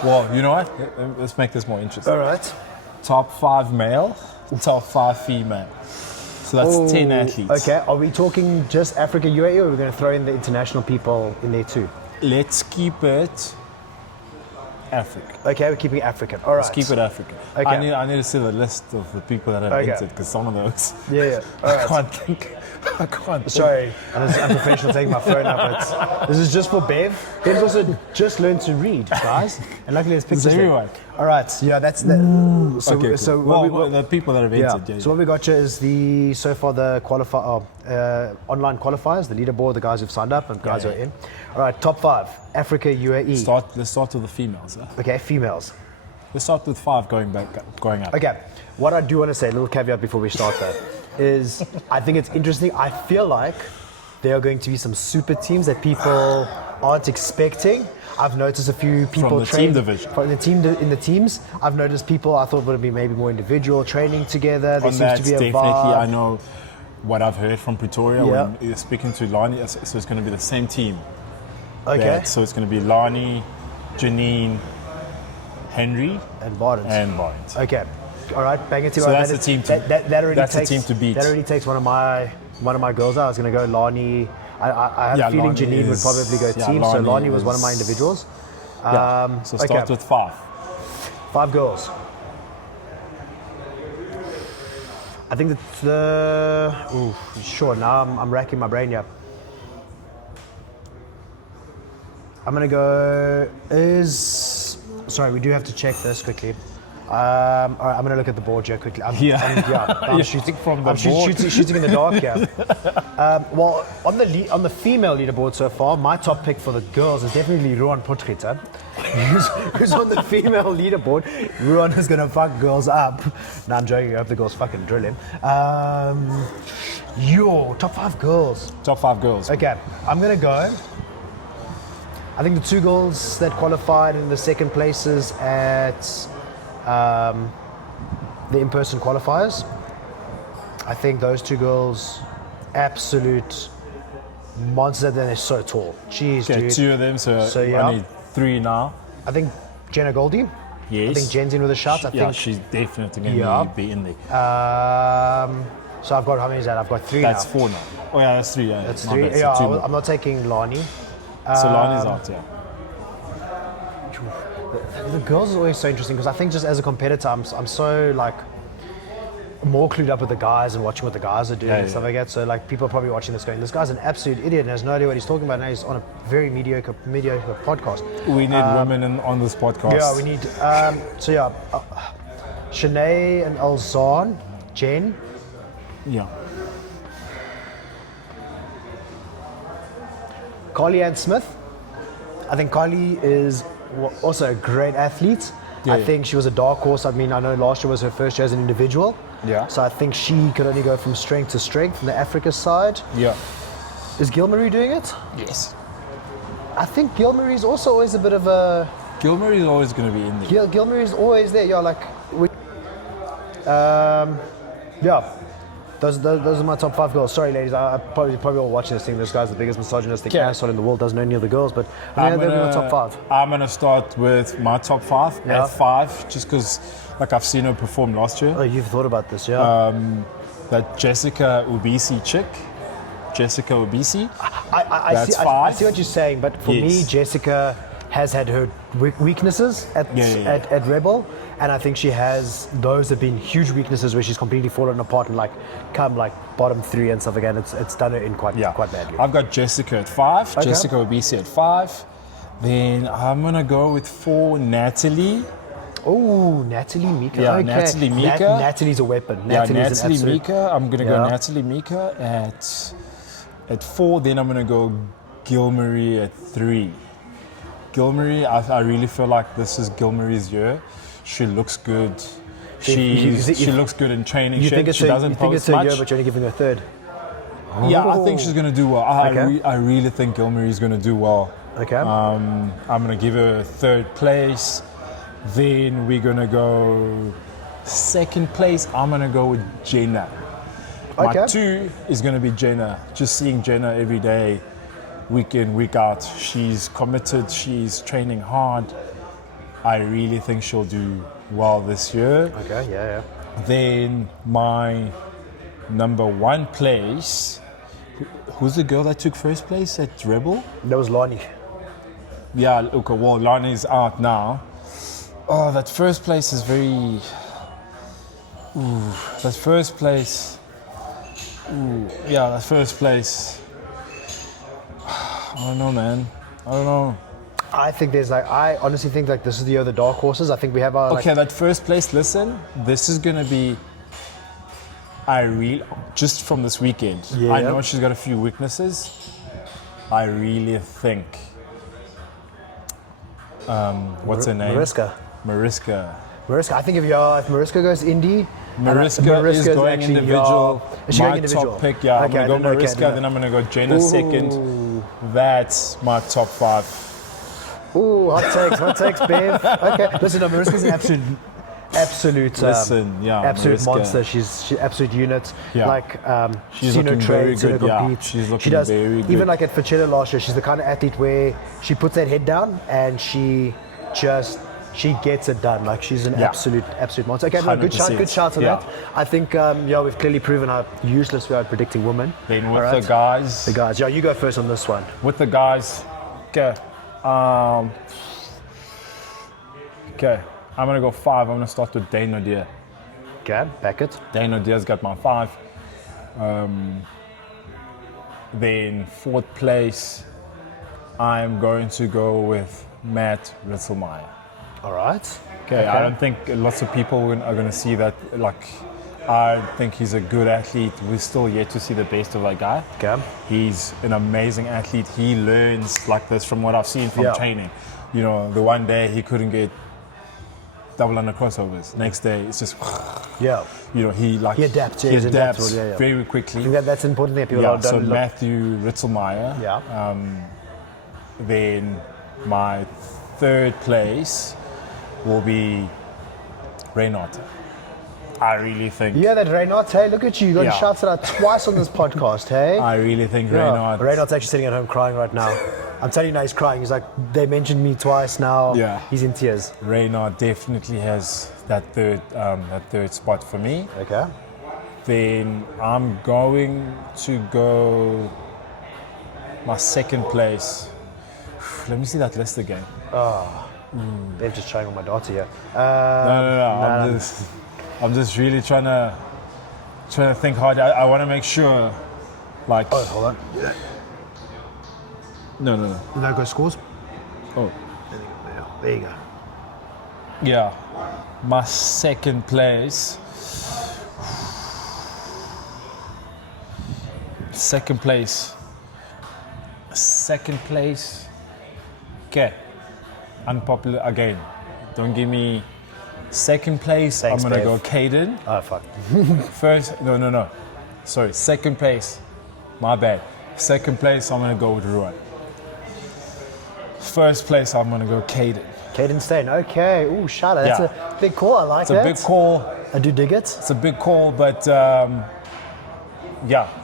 Well, you know what? Let's make this more interesting. All right. Top 5 male, top 5 female. So that's 10 athletes. Okay, are we talking just Africa, UAE, or are we going to throw in the international people in there too? Let's keep it Africa. Okay, we're keeping it African. All right. Let's keep it African. Okay. I need to see the list of the people that have entered, because some of those Yeah. All right. I can't think. Sorry, and I'm professional taking my phone up. But this is just for Bev. Bev's also just learned to read, guys. And luckily there's pictures there. everyone. All right, yeah, that's the. So, Okay, cool. so well, the people that have yeah. entered. Yeah. So what we got here is the online qualifiers, the leaderboard, the guys who've signed up and guys who are in. All right, top 5, Africa, UAE. Let's start with the females. Huh? Okay, females. Let's start with 5 going up. Okay, what I do want to say, a little caveat before we start that, is I think it's interesting. I feel like there are going to be some super teams that people aren't expecting. I've noticed a few people from the team division. From the team in the teams, I've noticed people I thought would be maybe more individual training together. There seems to be a definitely, vibe. I know what I've heard from Pretoria when you're speaking to Lani. So it's going to be the same team. Okay. So it's going to be Lani, Janine, Henry, and Barnes. Okay. All right, bang it to So that's the team to that's the team to beat. That already takes one of my girls out. I was going to go Lani. I have a feeling Janine would probably go team. So Lani was one of my individuals. So start with 5. 5 girls. I think that's sure. Now I'm racking my brain. Yeah. I'm gonna go. Sorry, we do have to check this quickly. All right, I'm going to look at the board here quickly. I'm shooting from the board. Shooting in the dark, yeah. Well, on the female leaderboard so far, my top pick for the girls is definitely Ruan Potgieter, who's on the female leaderboard. Ruan is going to fuck girls up. No, I'm joking. I hope the girls fucking drill him. Top 5 girls. Top 5 girls. Okay, I'm going to go. I think the 2 girls that qualified in the second places at the in-person qualifiers. I think those 2 girls, absolute monsters, and they're so tall. Jeez, okay, dude. 2 of them, so yeah. I need 3 now. I think Jenna Goldie. Yes. I think Jen's in with a shot. I think she's definitely going to be in there. So I've got, how many is that? I've got 3 That's now. 4 now. Oh yeah, that's 3. Yeah, That's my 3. bad, so Yeah, 2 more. I'm not taking Lani. So Lani's out, yeah. The girls is always so interesting because I think just as a competitor, I'm so like more clued up with the guys and watching what the guys are doing and stuff like that. So like people are probably watching this going, this guy's an absolute idiot and has no idea what he's talking about. Now he's on a very mediocre podcast. We need women on this podcast. Yeah, we need. Shanae and Alzan, Jen. Yeah. Carly Ann Smith. I think Carly is also a great athlete. I think she was a dark horse. I mean, I know last year was her first year as an individual. Yeah. So I think she could only go from strength to strength from the Africa side. Yeah. Is Gilmarie doing it? Yes. I think Gilmarie's also always a bit of a... Gilmarie is always going to be in there. Gilmarie's always there. Yeah, like... yeah. Those are my top 5 girls. Sorry, ladies, I probably all watching this thing. This guy's the biggest misogynistic asshole in the world. Doesn't know any of the girls, but they're my top 5. I'm gonna start with my top 5 at 5, just because, like, I've seen her perform last year. Oh, you've thought about this, yeah? That Jessica Ubisi chick, Jessica Ubisi. I see what you're saying, but for me, Jessica has had her weaknesses at Rebel. And I think she has, those have been huge weaknesses where she's completely fallen apart and come bottom 3 and stuff again. It's done her in quite badly. I've got Jessica at 5, Jessica Obisi at 5. Then I'm gonna go with 4, Natalie. Oh, Natalie Mika. Yeah, okay. Natalie Mika. Natalie's a weapon. Natalie Mika. I'm gonna go Natalie Mika at 4. Then I'm gonna go Gilmarie at 3. Gilmarie, I really feel like this is Gilmarie's year. She looks good. She looks good in training. She doesn't post much. You think it's a year, but you're only giving her a third? Yeah, I think she's going to do well. I really think Gilmarie is going to do well. Okay. I'm going to give her third place. Then we're going to go second place. I'm going to go with Jenna. Okay. My 2 is going to be Jenna. Just seeing Jenna every day, week in, week out. She's committed. She's training hard. I really think she'll do well this year. Okay, yeah. Then my number 1 place, who's the girl that took first place at Rebel? That was Lani. Yeah, okay, well, Lani's out now. Oh, that first place is very... that first place... that first place... I don't know, man. I don't know. I honestly think like this is the year of the dark horses. I think we have our... Okay, that first place, listen, this is going to be... just from this weekend, I know she's got a few weaknesses. I really think... what's her name? Mariska. I think if Mariska goes indie... Mariska is going actually, individual. Is she my going individual? Top pick, yeah. Okay, I'm going to go Mariska, then I'm going to go Jenna second. That's my top 5. Ooh, hot takes, Bev. Okay, listen, Mariska's an absolute Mariska. monster. She's absolute unit. Yeah. like she's seen her looking very train, seen her good. compete. She's looking she does, very good. even like at Fachella last year, she's the kind of athlete where she puts that head down and she gets it done. Like she's an absolute monster. Okay, no, good shout on that. I think we've clearly proven how useless we are at predicting women. Then with the guys. You go first on this one. With the guys, okay. Okay, I'm gonna go 5. I'm gonna start with Dane Nadir. Okay, back it. Dane Nadir's got my 5. Then 4th place, I'm going to go with Matt Ritzelmeier. All right. Okay, I don't think lots of people are going to see that. Like, I think he's a good athlete. We're still yet to see the best of that guy. Okay. He's an amazing athlete. He learns like this from what I've seen from training. You know, the one day he couldn't get double under crossovers. Next day, it's just... Yeah. You know, he adapts. He adapts very quickly. I think that's an important thing. People don't so look. Matthew Ritzelmeier. Yeah. Then my 3rd place will be Reynard. I really think... Yeah, that Reynard, hey, look at you. You got shouted out twice on this podcast, hey? I really think Reynard... Reynard's actually sitting at home crying right now. I'm telling you now, he's crying. He's like, they mentioned me twice now. Yeah. He's in tears. Reynard definitely has that third spot for me. Okay. Then I'm going to go my 2nd place. Let me see that list again. They're just trying on my data here. No. I'm just really trying to think hard. I want to make sure, like. Oh, hold on. Yeah. No. No go scores. Oh. There you go. Yeah, my 2nd place. 2nd place. 2nd place. Okay. Unpopular again. Don't give me 2nd place. Thanks, I'm gonna Dave. go Caden. Oh, fuck. First, no. Sorry, 2nd place. My bad. 2nd place, I'm gonna go with Ruan. 1st place, I'm gonna go Caden. Caden Stain. Okay. Ooh, shout out. That's a big call. I like that. It's a big call. I do dig it. It's a big call, but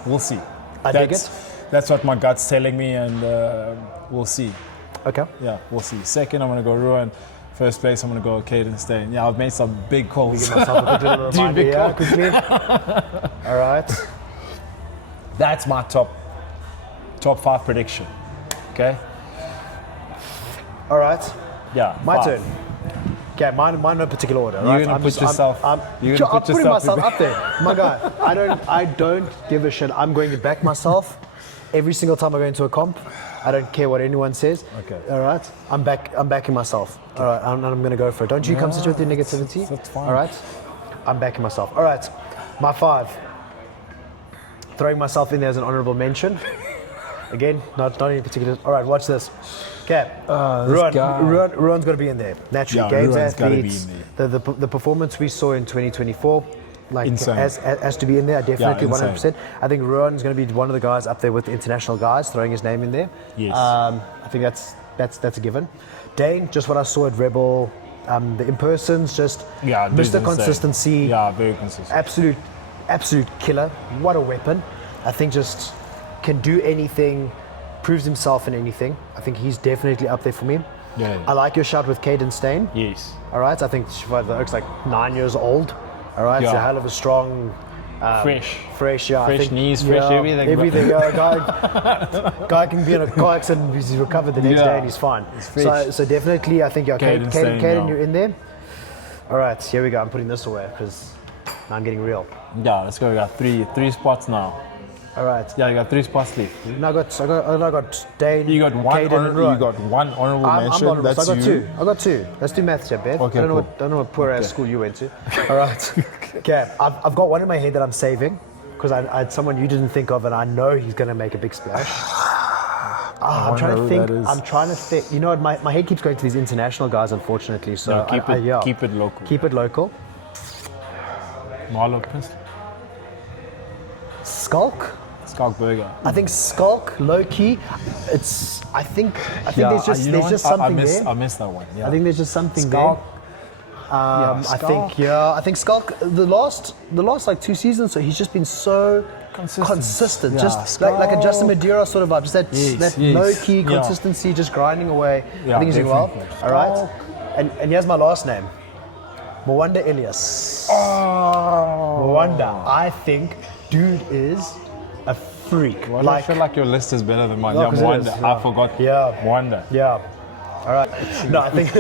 we'll see. I dig it. That's what my gut's telling me, and we'll see. Okay. Yeah, we'll see. 2nd, I'm gonna go Ruan. 1st place, I'm gonna go Caden Stain. Yeah, I've made some big calls. Give myself a quick little reminder. Quickly. All right. That's my top 5 prediction. Okay. All right. Yeah. My 5. turn. Okay, mine no particular order. You're Right? gonna put yourself. I'm putting myself up there. My guy, I don't give a shit. I'm going to back myself every single time I go into a comp. I don't care what anyone says. Okay. All right. I'm backing myself. All right. I'm going to go for it. Don't you come sit with your negativity. That's fine. All right. I'm backing myself. All right. My 5. Throwing myself in there as an honourable mention. Again, not any particular. All right, watch this. Okay, Ruan's got to be in there. Naturally, games Ruan's gotta be athletes. in The performance we saw in 2024, like Insane. has to be in there. Definitely insane. 100%. I think Ruan's going to be one of the guys up there with the international guys, throwing his name in there. Yes. I think that's a given. Dane, just what I saw at Rebel, the in-persons, just Mr. Consistency. Yeah, very consistent. Absolute killer. What a weapon. I think just can do anything, proves himself in anything. I think he's definitely up there for me. Yeah. I like your shot with Caden Stain. Yes. All right, I think the Oak's like 9 years old. All right, it's a hell of a strong... fresh, yeah. Fresh knees, fresh everything. Everything. Guy can be in a car accident, he's recovered the next day and he's fine. So definitely, I think Caden, you're in there. All right, here we go. I'm putting this away because now I'm getting real. Yeah, let's go. We got three spots now. All right. Yeah, you got 3 spots left. Now I got Dane. You got one. You got one honorable mention. I'm That's I got you. I got 2. Let's do maths, yeah, Beth. Okay, don't know what poor ass school you went to. All right. Okay, I've got one in my head that I'm saving because I had someone you didn't think of, and I know he's going to make a big splash. I'm trying to think. You know what? My head keeps going to these international guys, unfortunately. So keep it local. Keep it local. Marlo Pistol. Skulk Burger. I think Skulk, low key. I think there's just something there. I missed that one. Yeah. I think there's just something Skulk. there. I think Skulk the last like 2 seasons, so he's just been so consistent. Yeah, just like a Justin Madeira sort of vibe. Just that low key Yeah. consistency, just grinding away. Yeah, I think he's doing well. definitely. All right. And here's my last name. Mwanda Elias. Mwanda. I think dude is a freak. Well, I feel like your list is better than mine. No, Yeah, 'cause it Mwanda. is, I forgot. Yeah. Mwanda. Yeah. All right. No, I think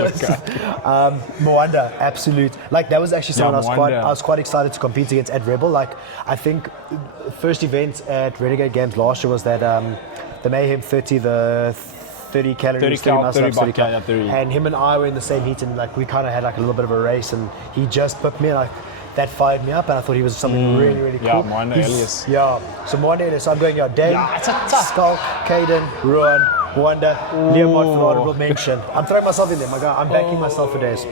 Mwanda, absolute. Like that was actually someone I was quite excited to compete against at Rebel. Like I think the first event at Renegade Games last year was that the Mayhem 30, the 30 calories, 30 cal. And him and I were in the same heat, and like we kind of had like a little bit of a race, and he just put me like. That fired me up, and I thought he was something really, really cool. Yeah, Mwanda Elias. Yeah, so Mwanda Elias. So I'm going, Dane, Skulk, Caden, Ruan, Mwanda, Leomard for the honorable mention. I'm throwing myself in there, my guy. I'm backing myself for days.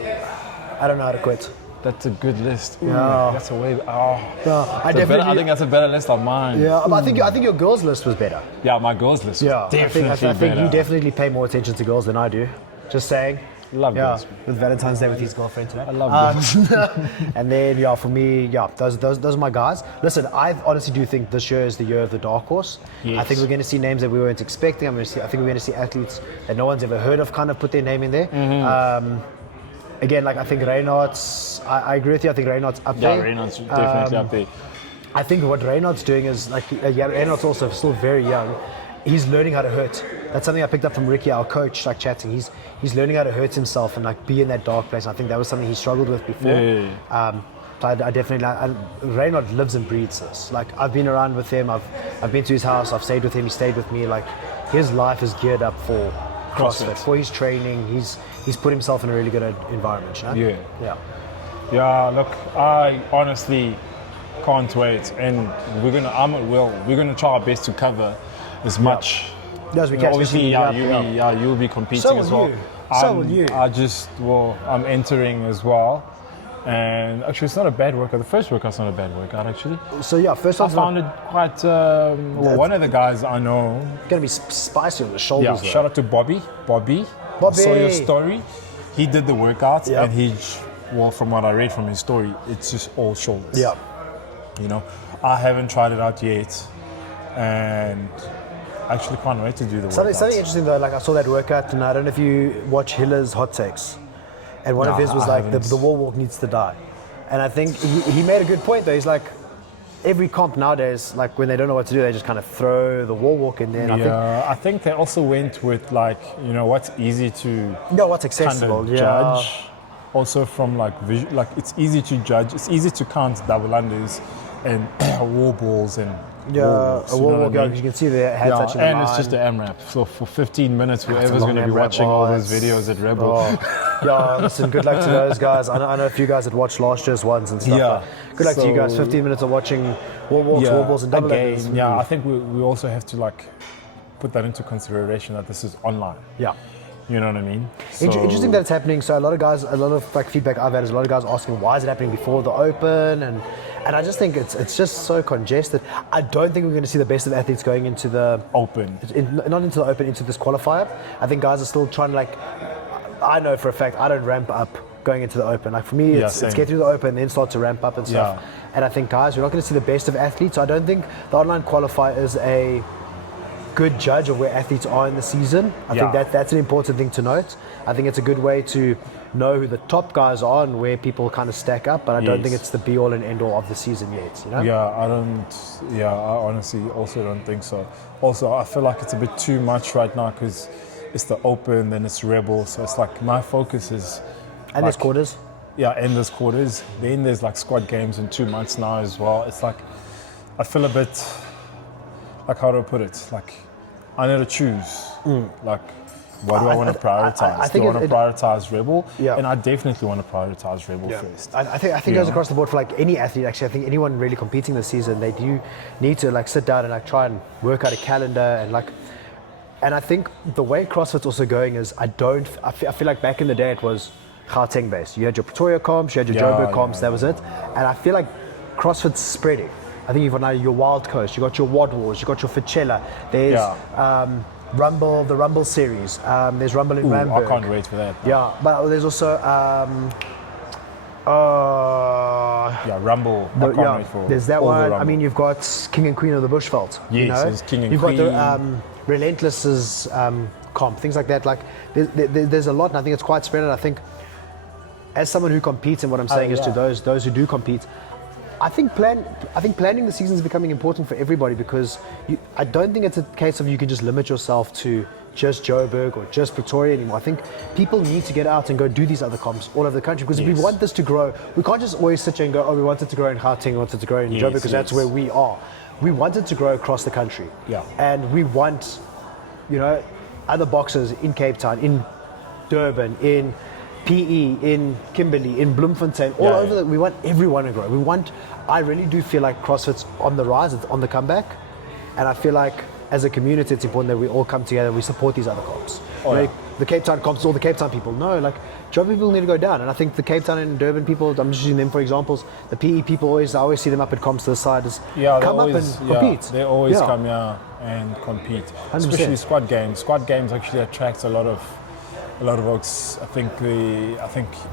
I don't know how to quit. That's a good list. Ooh, Yeah. That's a way. I think that's a better list of mine. Yeah, but I think your girls' list was better. Yeah, my girls list. Yeah, Definitely I think better. you definitely pay more attention to girls than I do. Just saying. Love girls. With Valentine's Day with his girlfriend today. I love girls. And then, for me, those are my guys. Listen, I honestly do think this year is the year of the dark horse. Yes. I think we're going to see names that we weren't expecting. I think we're going to see athletes that no one's ever heard of kind of put their name in there. Mm-hmm. Again, like I think Reynard's, I agree with you. I think Reynard's up there. Yeah, Reynard's definitely up there. I think what Reynard's doing is, Reynard's also still very young. He's learning how to hurt. That's something I picked up from Ricky, our coach, like chatting. He's learning how to hurt himself and like be in that dark place. I think that was something he struggled with before. So I definitely, Reynard lives and breathes this. Like I've been around with him. I've been to his house. I've stayed with him. He stayed with me. Like his life is geared up for CrossFit, for his training. He's put himself in a really good environment. You know? Yeah. Look, I honestly can't wait, and we're gonna try our best to cover as much. As we can. Obviously, you'll be competing as well. So will you. I'm entering as well. And actually, it's not a bad workout. The first workout's not a bad workout, actually. So first I found it quite. One of the guys I know. Gonna be spicy on the shoulders. Yeah. Shout out to Bobby. I saw your story. He did the workout, and from what I read from his story, it's just all shoulders. Yeah. You know, I haven't tried it out yet, and I actually can't wait to do the workout. Something interesting though, like I saw that workout, and I don't know if you watch Hiller's hot takes, and one of his was like the wall walk needs to die, and I think he made a good point though. He's like, every comp nowadays, like when they don't know what to do, they just kind of throw the wall walk in there. And I think they also went with like, what's easy to what's accessible, kind of judge. Also from like it's easy to judge. It's easy to count double unders and wall balls and wall walks, a wall walk. You can see the hand touching the line. And it's just an AMRAP. So for 15 minutes, whoever's going to be watching all those videos at Rebel. Listen, good luck to those guys. I know a few guys that watched last year's ones and stuff. Yeah. Good luck to you guys. 15 minutes of watching wall walks, wall balls, and double unders. Yeah, I think we also have to like put that into consideration that this is online. Yeah. You know what I mean? Interesting that it's happening. So a lot of like feedback I've had is a lot of guys asking why is it happening before the Open, and I just think it's just so congested. I don't think we're going to see the best of athletes going into the Open. Not into the Open, into this qualifier. I think guys are still trying to like. I know for a fact I don't ramp up going into the Open. Like for me, it's get through the Open, then start to ramp up and stuff. Yeah. And I think guys, we're not going to see the best of athletes. So I don't think the online qualifier is a good judge of where athletes are in the season. I think that's an important thing to note. I think it's a good way to know who the top guys are and where people kind of stack up, but I don't think it's the be all and end all of the season yet, you know? I honestly also don't think so. Also, I feel like it's a bit too much right now because it's the Open, then it's Rebel, so it's like my focus is... And there's quarters. Yeah, and there's quarters. Then there's like squad games in 2 months now as well. It's like, I feel a bit... Like, how do I put it? Like, I need to choose. Like, what do I want to prioritize? Do I want to prioritize Rebel? Yeah. And I definitely want to prioritize Rebel first. I think it goes across the board for like any athlete. Actually, I think anyone really competing this season, they do need to like sit down and like try and work out a calendar and like. And I think the way CrossFit's also going is I feel like back in the day it was Gauteng based. You had your Pretoria comps, you had your Joburg comps, that was it. And I feel like CrossFit's spreading. I think you've got now your Wild Coast, you got your Wad Wars, you got your Coachella. There's Rumble, the Rumble series. There's Rumble in Randburg. I can't wait for that. Yeah, but there's also Rumble. I can't wait for. There's that one. I mean, you've got King and Queen of the Bushveld. Yes, you know? There's King and Queen. You've got the Relentless's comp, things like that. Like there's a lot, and I think it's quite spread. And I think, as someone who competes, and what I'm saying is to those who do compete, I think planning the season is becoming important for everybody because I don't think it's a case of you can just limit yourself to just Joburg or just Pretoria anymore. I think people need to get out and go do these other comps all over the country because if we want this to grow, we can't just always sit here and go, oh, we want it to grow in Gauteng, we want it to grow in Joburg because that's where we are. We want it to grow across the country. Yeah. And we want, other boxers in Cape Town, in Durban, in PE, in Kimberley, in Bloemfontein, all over. We want everyone to grow. I really do feel like CrossFit's on the rise, it's on the comeback. And I feel like as a community, it's important that we all come together and we support these other comps. The Cape Town comps, all the Cape Town people. No, like, Joburg people need to go down. And I think the Cape Town and Durban people, I'm just using them for examples. The PE people, I always see them up at comps to the side. Come up and compete. They always come here and compete. 100%. Especially squad games. Squad games actually attract a lot of folks. I think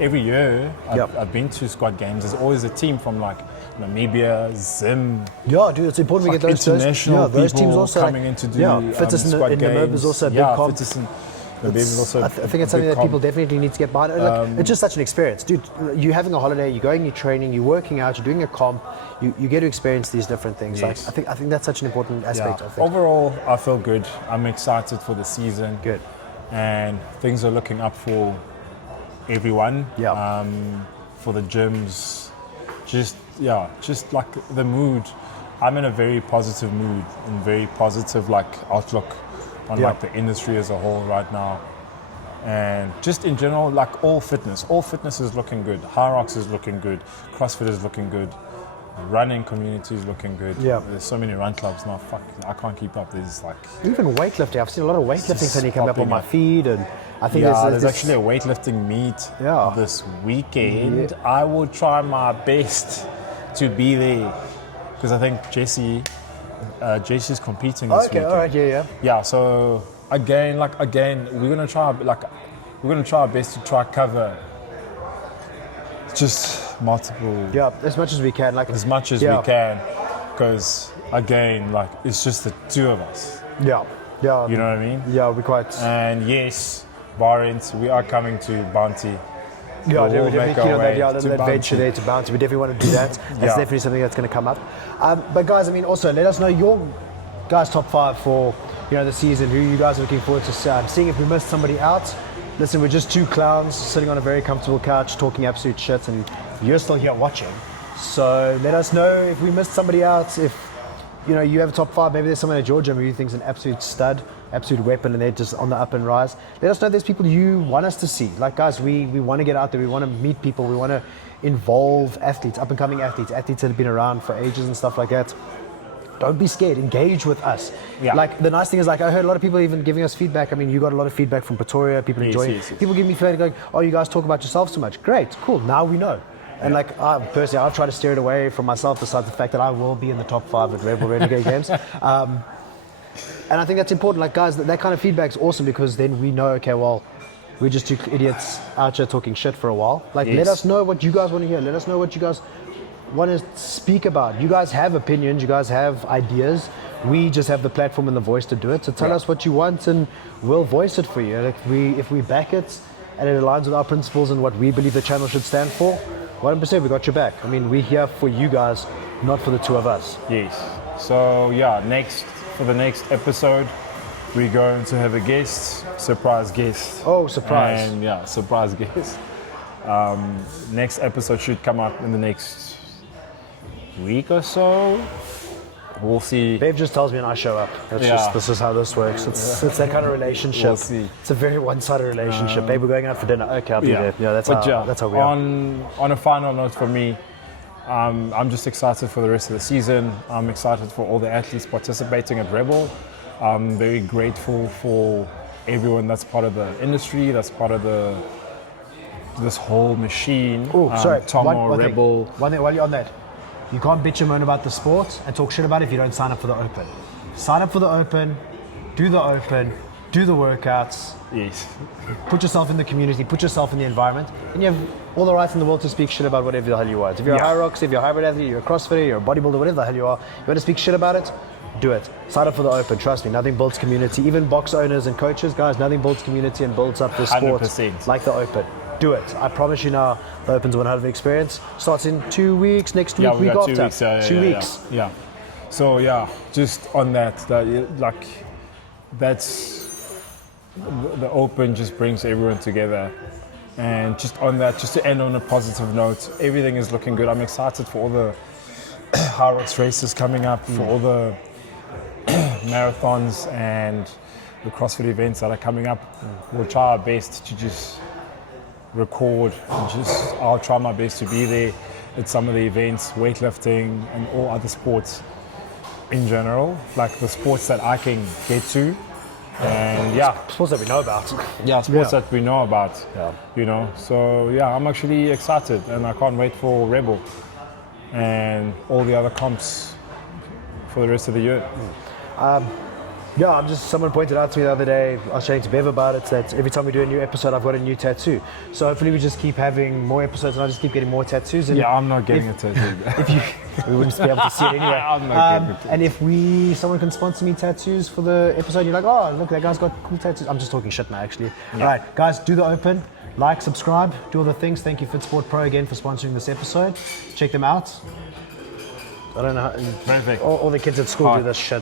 every year I've been to squad games. There's always a team from like Namibia, Zim. Yeah, dude, it's important we get those international those teams also coming in to do Fittest squad in games. Namibia is also a big comp. Also I think it's something that people definitely need to get behind. It's just such an experience, dude. You're having a holiday, you're going, you're training, you're working out, you're doing a comp. You get to experience these different things. Yes. Like I think that's such an important aspect of it. Overall, I feel good. I'm excited for the season. Good. And things are looking up for everyone. Yeah. For the gyms, just like the mood. I'm in a very positive mood and very positive outlook on the industry as a whole right now. And just in general, like all fitness is looking good. High Rocks is looking good. CrossFit is looking good. The running community is looking good. Yeah. There's so many run clubs now. Fuck, I can't keep up. There's even weightlifting. I've seen a lot of weightlifting suddenly come up on my feed, and I think there's actually a weightlifting meet this weekend. Yeah. I will try my best to be there because I think Jesse's competing this weekend. Okay, all right, yeah. Yeah, so again, we're gonna try our best to try cover just multiple. Yeah, as much as we can. As much as we can, because again, it's just the two of us. Yeah. You know what I mean? Yeah, we quite. And yes, Barents, we are coming to Bounty. Yeah, we're definitely that venture there to Bounty. We definitely want to do that. That's definitely something that's going to come up. But guys, I mean, also let us know your guys' top 5 for the season. Who you guys are looking forward to seeing if we missed somebody out. Listen, we're just two clowns sitting on a very comfortable couch talking absolute shit, and you're still here watching. So let us know if we missed somebody out. If you have a top 5, maybe there's someone at Georgia who you think is an absolute stud, absolute weapon, and they're just on the up and rise. Let us know there's people you want us to see. Like, guys, we want to get out there. We want to meet people. We want to involve athletes, up and coming athletes that have been around for ages and stuff like that. don't be scared. Engage with us. Yeah. Like the nice thing is, like I heard a lot of people even giving us feedback. I mean, you got a lot of feedback from Pretoria. People enjoying it. People give me feedback going, "Oh, you guys talk about yourself so much. Great, cool. Now we know." And like personally, I'll try to steer it away from myself, besides the fact that I will be in the top 5 at Rebel Renegade Games. And I think that's important. Like guys, that kind of feedback is awesome, because then we know, okay, well, we're just two idiots out here talking shit for a while. Like let us know what you guys want to hear. Let us know what you guys want to speak about. You guys have opinions. You guys have ideas. We just have the platform and the voice to do it. So tell us what you want, and we'll voice it for you. Like if we back it and it aligns with our principles and what we believe the channel should stand for, 100%, we got your back. I mean, we're here for you guys, not for the two of us. Yes. So yeah, for the next episode, we're going to have a guest, surprise guest. Oh, surprise! And yeah, surprise guest. Next episode should come up in the next week or so. We'll see. Babe just tells me and I show up. This is how this works. It's that kind of relationship. We'll see. It's a very one-sided relationship. Babe, we're going out for dinner. Okay, I'll be there. Yeah, that's how we are. On a final note for me, I'm just excited for the rest of the season. I'm excited for all the athletes participating at Rebel. I'm very grateful for everyone that's part of the industry, that's part of this whole machine. Oh, sorry. Tomo, Rebel. One thing while you're on that. You can't bitch and moan about the sport and talk shit about it if you don't sign up for the Open. Sign up for the Open, do the workouts. Yes. Put yourself in the community, put yourself in the environment, and you have all the rights in the world to speak shit about whatever the hell you want. If you're a high rocks, if you're a hybrid athlete, you're a CrossFitter, you're a bodybuilder, whatever the hell you are, you want to speak shit about it, do it. Sign up for the Open, trust me, nothing builds community. Even box owners and coaches, guys, nothing builds community and builds up the sport 100%. like the Open. Do it. I promise you now, the Open's one hell of an experience. Starts in 2 weeks, next week, week after. 2 weeks. 2 weeks. Yeah. So yeah, just on that's the Open just brings everyone together. And just on that, just to end on a positive note, everything is looking good. I'm excited for all the high rocks races coming up, for all the marathons and the CrossFit events that are coming up. We'll try our best to just record. I'll try my best to be there at some of the events, weightlifting and all other sports in general, like the sports that I can get to. And sports that we know about. Sports that we know about. You know. So I'm actually excited, and I can't wait for Rebel and all the other comps for the rest of the year. Someone pointed out to me the other day, I was chatting to Bev about it, that every time we do a new episode, I've got a new tattoo. So hopefully we just keep having more episodes and I just keep getting more tattoos. And I'm not getting a tattoo. We wouldn't be able to see it anyway. I'm not getting it. And if someone can sponsor me tattoos for the episode, you're like, oh, look, that guy's got cool tattoos. I'm just talking shit now, actually. All right, guys, do the Open. Like, subscribe, do all the things. Thank you, FitSport Pro, again, for sponsoring this episode. Check them out. I don't know how, Perfect. All the kids at school do this shit.